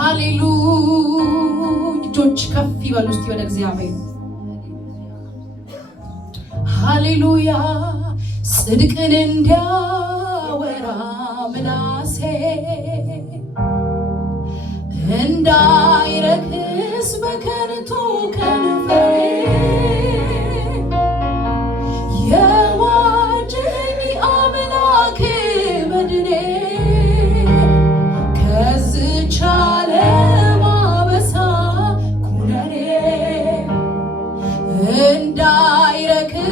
ሃሌሉያ እጆች ከፍ ይበሉ እስቲ ወደ እግዚአብሔር ሃሌሉያ ጽድቅን እንዲያወራ ምላሴ እንዳይረክስ በከንቱ ከንፈሬ የዋጀኝ አምላኬ መድኔ ከዚች ዓለም አበሳ ኩነኔ እንዳይረክስ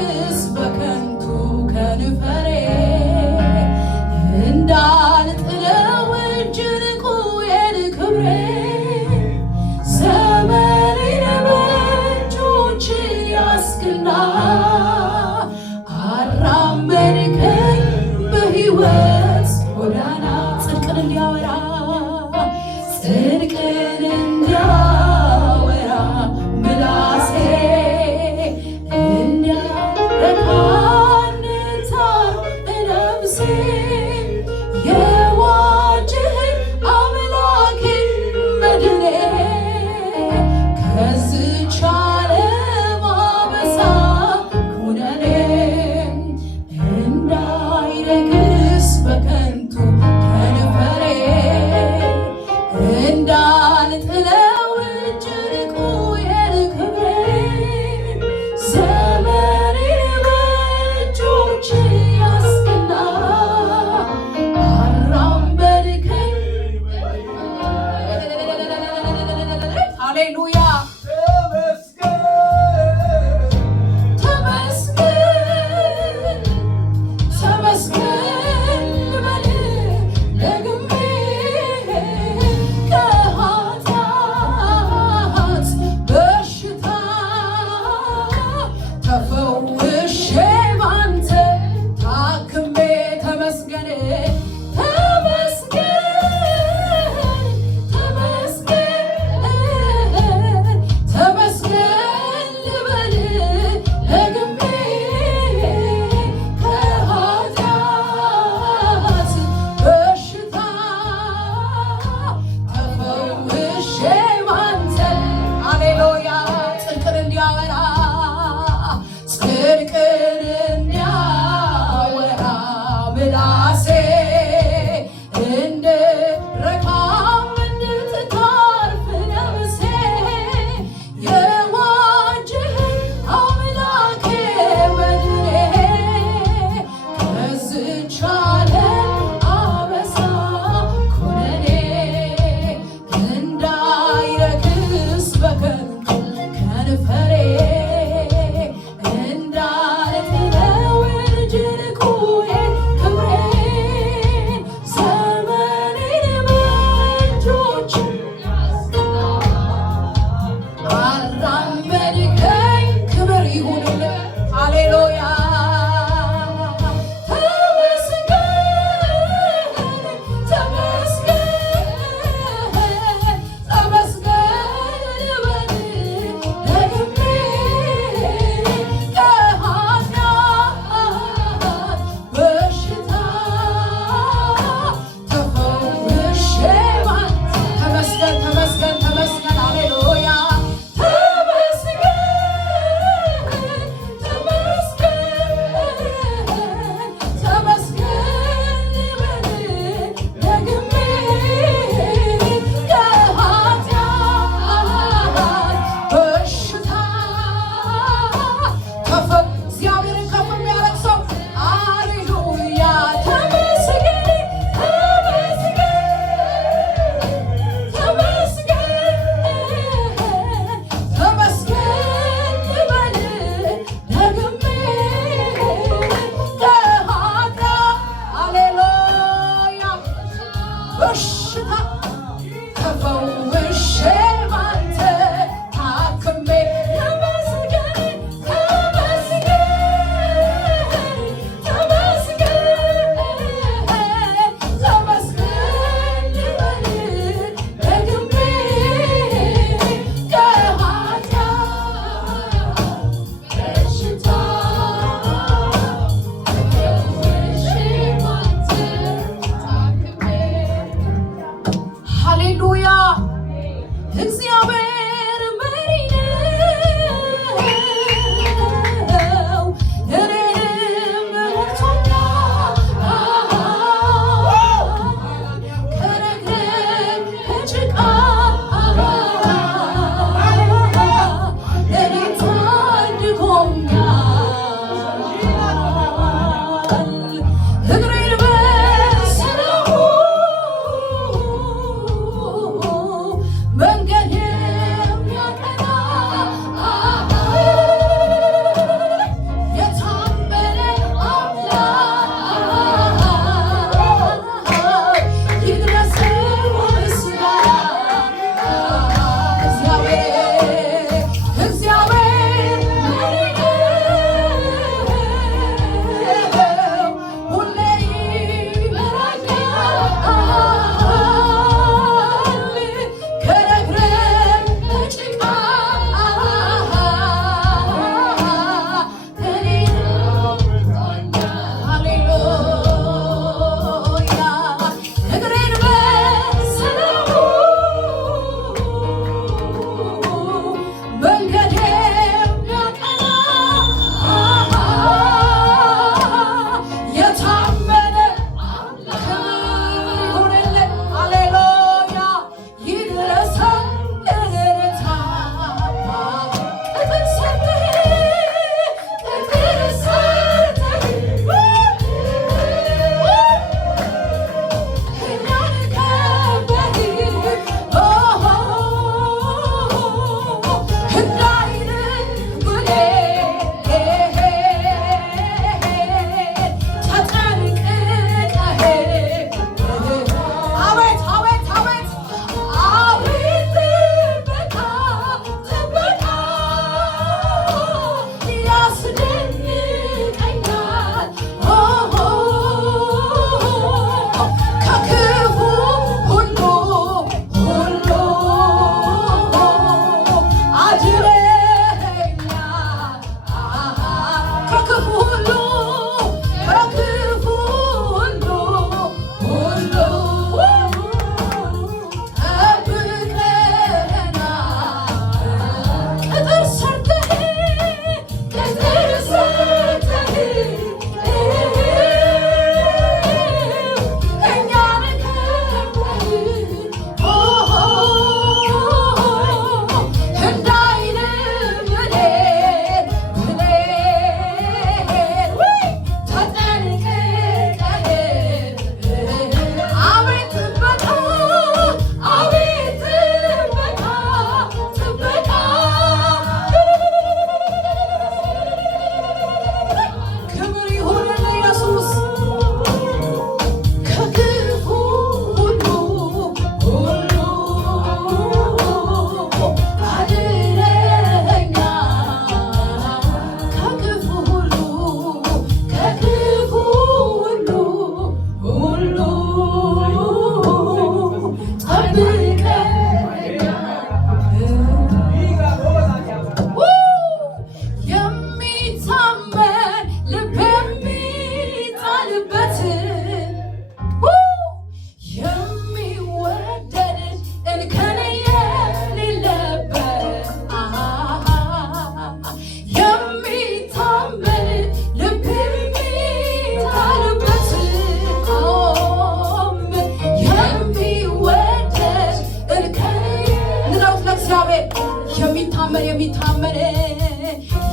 በከንቱ ከንፈሬ እንዳልጥለው እጅ ርቁዬን ክብሬ ዘመኔን በእጆች ያስክና አራመድከኝ በሕይወት ጎዳና ጽድቅን እንዲያወራ ምላሴ እንዲያረካንታር ነፍሴ የዋጀኝ አምላኬ መድኔ ከዚች ዓለም አበሳ ኩነኔ እንዳይረክስ በከንቱ ከንፈሬ እንዳልጥለው እጅ ርቁዬን ክብሬ ዘመኔን በእጆች ያስክና አራመድከኝ ሃሌሉያ ተመስገን ተመስገን ልበል ደግሜ ከኃጢአት በሽታ ተፈውሼ ባንተ ታክሜ ተመስገን ተመስገን ልበል ደግሜ ከኃጢአት በሽታ ተፈውሼ ባንተ ሃሌሉያ ጽድቅን እንዲያወራ ምላሴ እንድረካም እንድትታርፍ ነፍሴ የዋጀኝ አምላኬ መድኔ ከዚች ዓለም አበሳ ኩነኔ እንዳይረክስ በከንቱ ከንፈሬ እንዳልጥለው እጅ ርቁዬን ክብሬ ዘመኔን በእጆች አራመድከኝ ክብር ይሁንልህ ሃሌሉያ ተመስገን ልበል ደግሜ ከኃጢአት በሽታ ተፈውሼ ባንተ ተመስገን ሃሌሉያ ተመስገን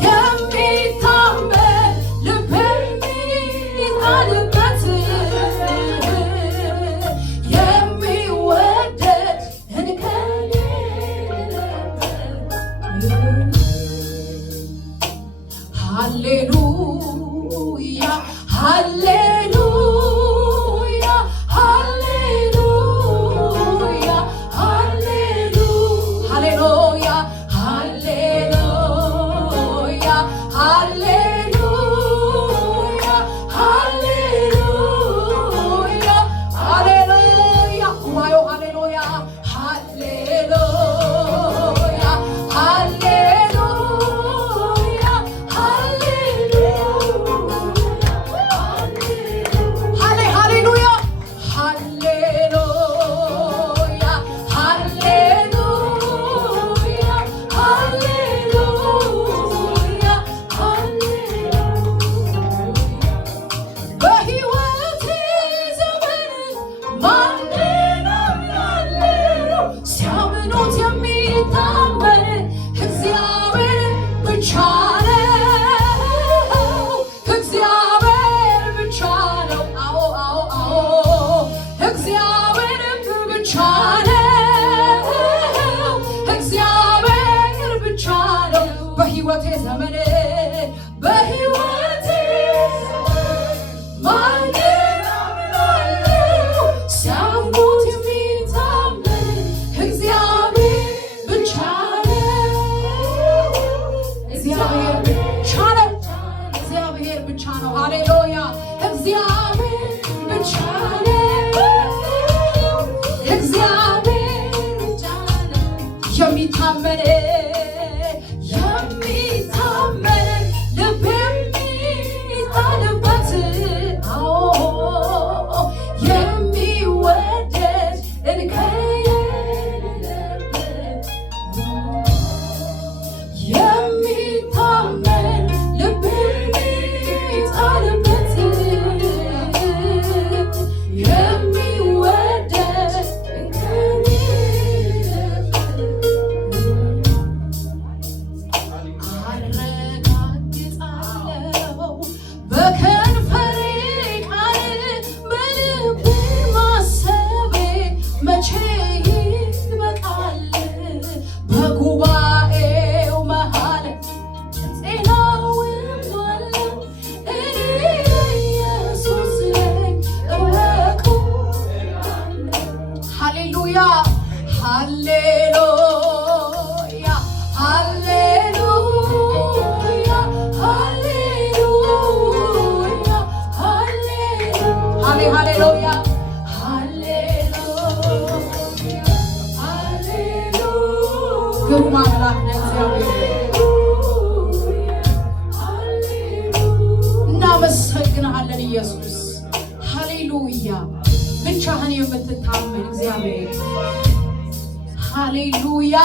የሚታመን ልብ የሚጣልበት የሚወደድ እንከን ሃሌሉያ ሃሌሉያ ሃሌሉያ ሃሌሉያ ሃሌሉያ ሃሌሉያ ሃሌሉያ ሃሌሉያ ሃሌሉያ ዋዮ ሃሌሉያ ሃሌሉያ ሃሌሉያ ሃሌሉያ ሃሌሉያ ሃሌሉያ በሕይወቴ ዘመን ማንን አምናለሁ? ሲያምኑት የሚታመን እግዚአብሔር ብቻ ነው። እግዚአብሔር ብቻ ነው። አዎ አዎ አዎ እግዚአብሔር ብቻ ነው። እግዚአብሔር ብቻ ነው። በሕይወቴ ዘመን ማንን አምናለሁ? ሲያምኑት የሚታመን እግዚአብሔር ብቻ ነው። እግዚአብሔር ብቻ ነው። እግዚአብሔር ብቻ ነው። ሃሌሉያ እግዚአብሔር ብቻ ነው። እግዚአብሔር ብቻ ነው። የሚታመን ልብ የሚጣልበት የሚወደድ እንከን የሚታመን ልብ የሚጣልበት የሚወደድ አረጋግጣለሁ በከንፈሬ ቃል በልቤ ማሰቤ መቼ ይበቃል? በጉባኤው መሃል ጤናውን አለው እኔ ኢየሱስ ነኝ እወቁ። ሃሌሉያ ሃሌሉያ ሃሌሉያ ሃሌሉያ ሃሌሉያ ሃሌሉያ ግሩም አምላክ ነህ እግዚአብሔር። እናመሰግንሃለን ኢየሱስ። ሃሌሉያ ብቻህን የምትታመን እግዚአብሔር። ሃሌሉያ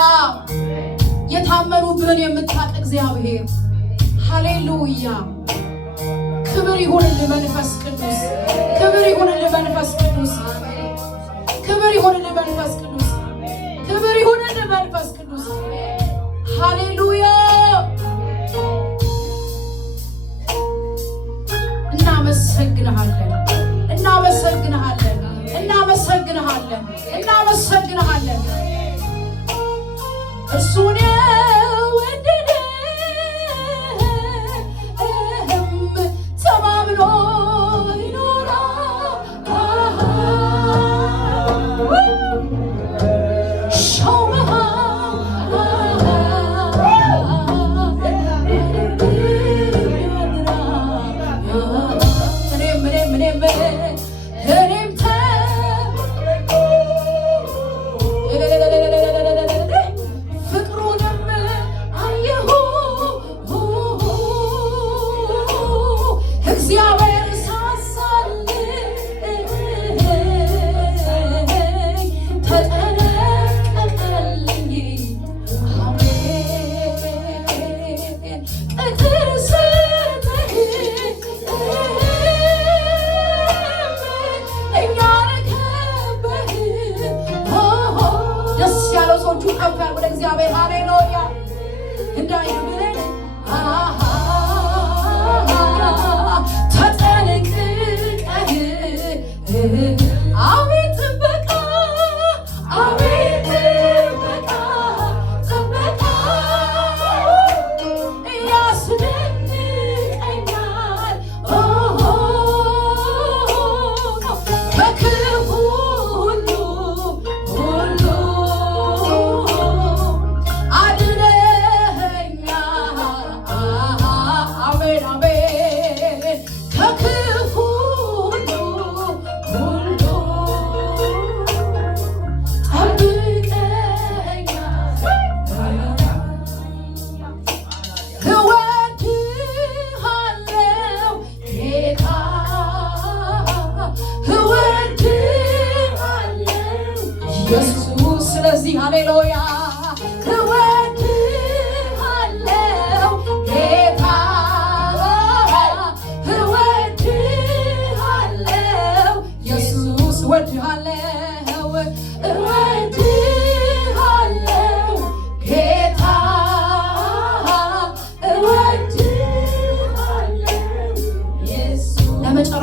የታመኑብህን የምታውቅ እግዚአብሔር። ሃሌሉያ ክብር ይሁንልህ መንፈስ ቅዱስ። ክብር ይሁንልህ መንፈስ ቅዱስ። ክብር ይሁንልህ መንፈስ ቅዱስ። ክብር ይሁንልህ መንፈስ ቅዱስ። ሃሌሉያ እናመሰግንሃለን እናመሰግንሃለን እናመሰግንሃለን እናመሰግንሃለን። እርሱን የወደደ ተማምኖ ይኖራል። ፍቅሩንም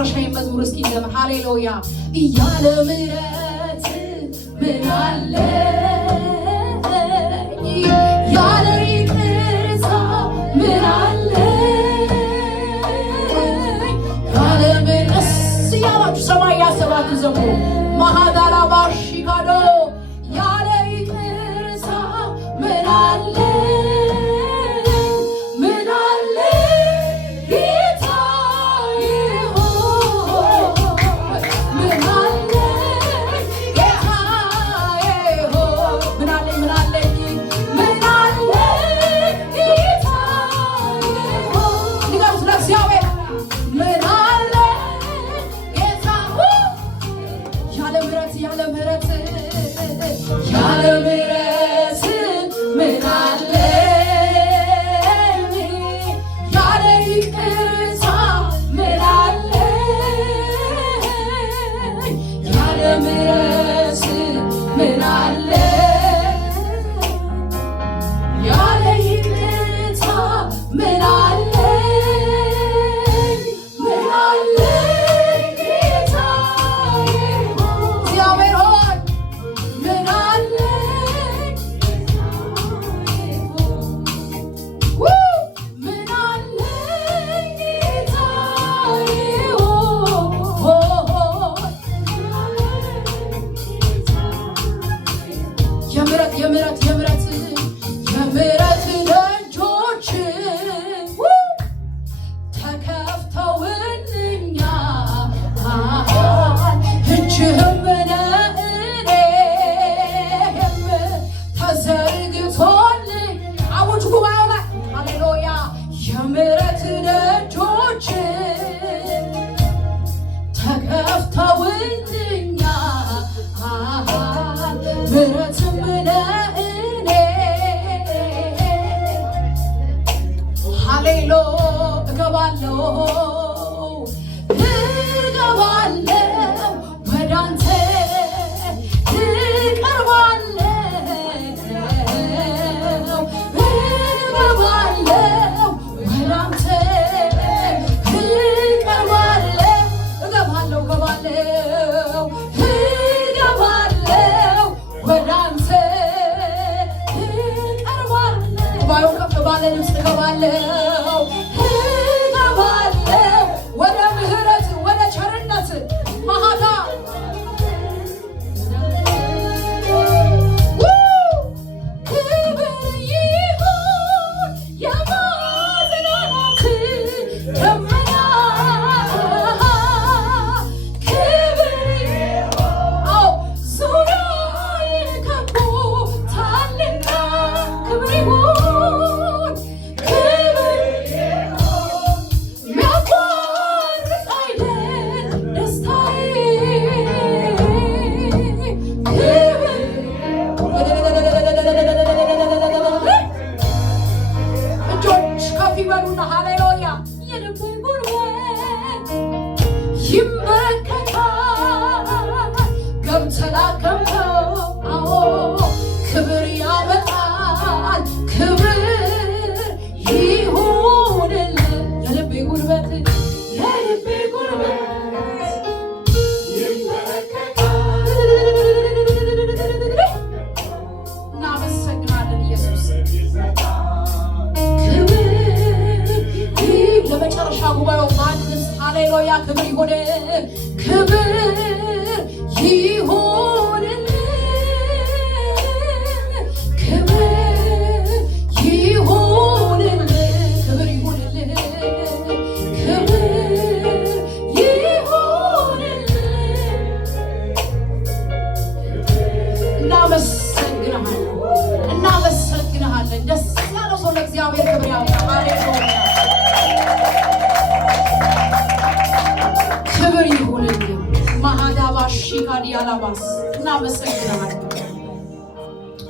የመጨረሻ መዝሙር እስኪ ዘመን ሃሌሉያ ያለ ምሕረት ምን አለ ያለ ይቅርታ ምን አለ ያለ ምሕረት ያላችሁ ሰማይ ያሰባችሁ ዘምሩ ማሃዳላ ባሽካዶ ያለ ይቅርታ ምን አለ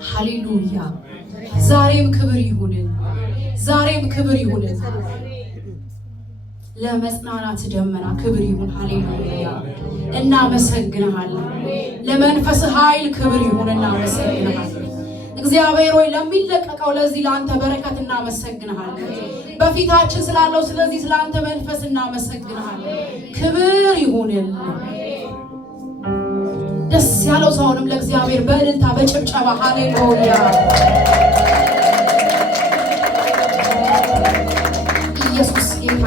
ሃሌሉያ ዛሬም ክብር ይሁን ዛሬም ክብር ይሁን ለመጽናናት ደመና ክብር ይሁን ሃሌሉያ እናመሰግንሃለን ለመንፈስ ኃይል ክብር ይሁን እናመሰግንሃለን እግዚአብሔር ሆይ ለሚለቀቀው ለዚህ ላንተ በረከት እናመሰግንሃለን በፊታችን ስላለው ስለዚህ ስላንተ መንፈስ እናመሰግናለን። ክብር ይሁንልን። ደስ ያለው ሰውንም ለእግዚአብሔር በእልልታ በጭብጨባ ሃሌሉያ። ኢየሱስ ጌታ